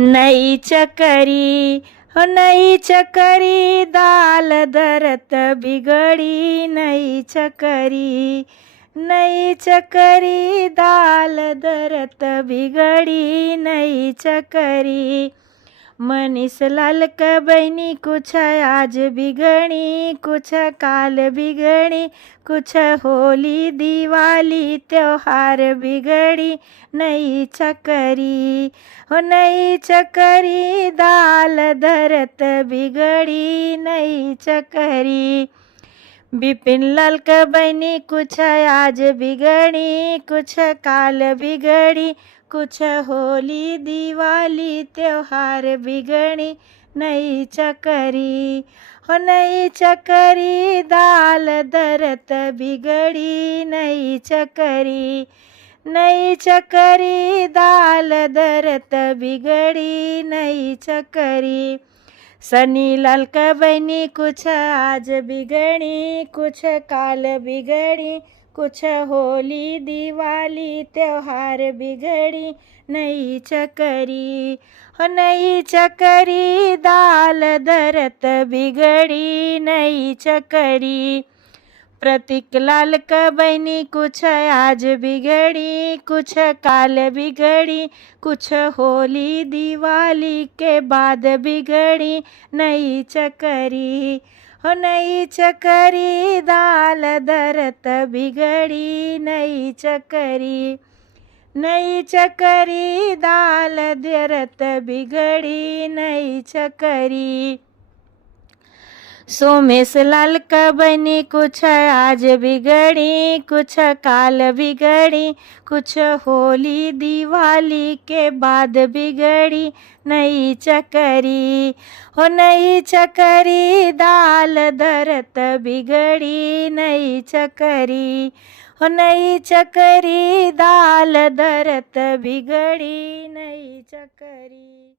नई चकरी हो नई चकरी दाल दरत बिगड़ी। नई चकरी नई चकरी दाल दरत बिगड़ी। नई चकरी मनीष लाल का बहनी कुछ आज बिगड़ी कुछ काल बिगड़ी। कुछ होली दिवाली त्योहार बिगड़ी। नई चकरी हो नई चकरी दाल दरत बिगड़ी। नई चकरी बिपिन लाल का बहनी कुछ आज बिगड़ी कुछ काल बिगड़ी। कुछ होली दिवाली त्योहार बिगड़ी। नई चकरी हो नई चकरी दाल दरत बिगड़ी। नई चकरी नई चकरी दाल दरत बिगड़ी। नई चकरी सनी लाल का बहनी कुछ आज बिगड़ी कुछ काल बिगड़ी। कुछ होली दिवाली त्योहार बिगड़ी। नई चकरी हो नई चकरी दाल दरत बिगड़ी। नई चकरी प्रतीक लाल का बहनी कुछ आज बिगड़ी कुछ काल बिगड़ी। कुछ होली दिवाली के बाद बिगड़ी। नई चकरी हो नई चकरी दाल दरत बिगड़ी। नई चकरी नई चकरी दाल दरत बिगड़ी। नई चकरी सोमेश लाल का बहनी कुछ आज बिगड़ी कुछ काल बिगड़ी। कुछ होली दिवाली के बाद बिगड़ी। नई चकरी हो नई चकरी दाल दरत बिगड़ी। नई चकरी हो नई चकरी दाल दरत बिगड़ी। नई चकरी।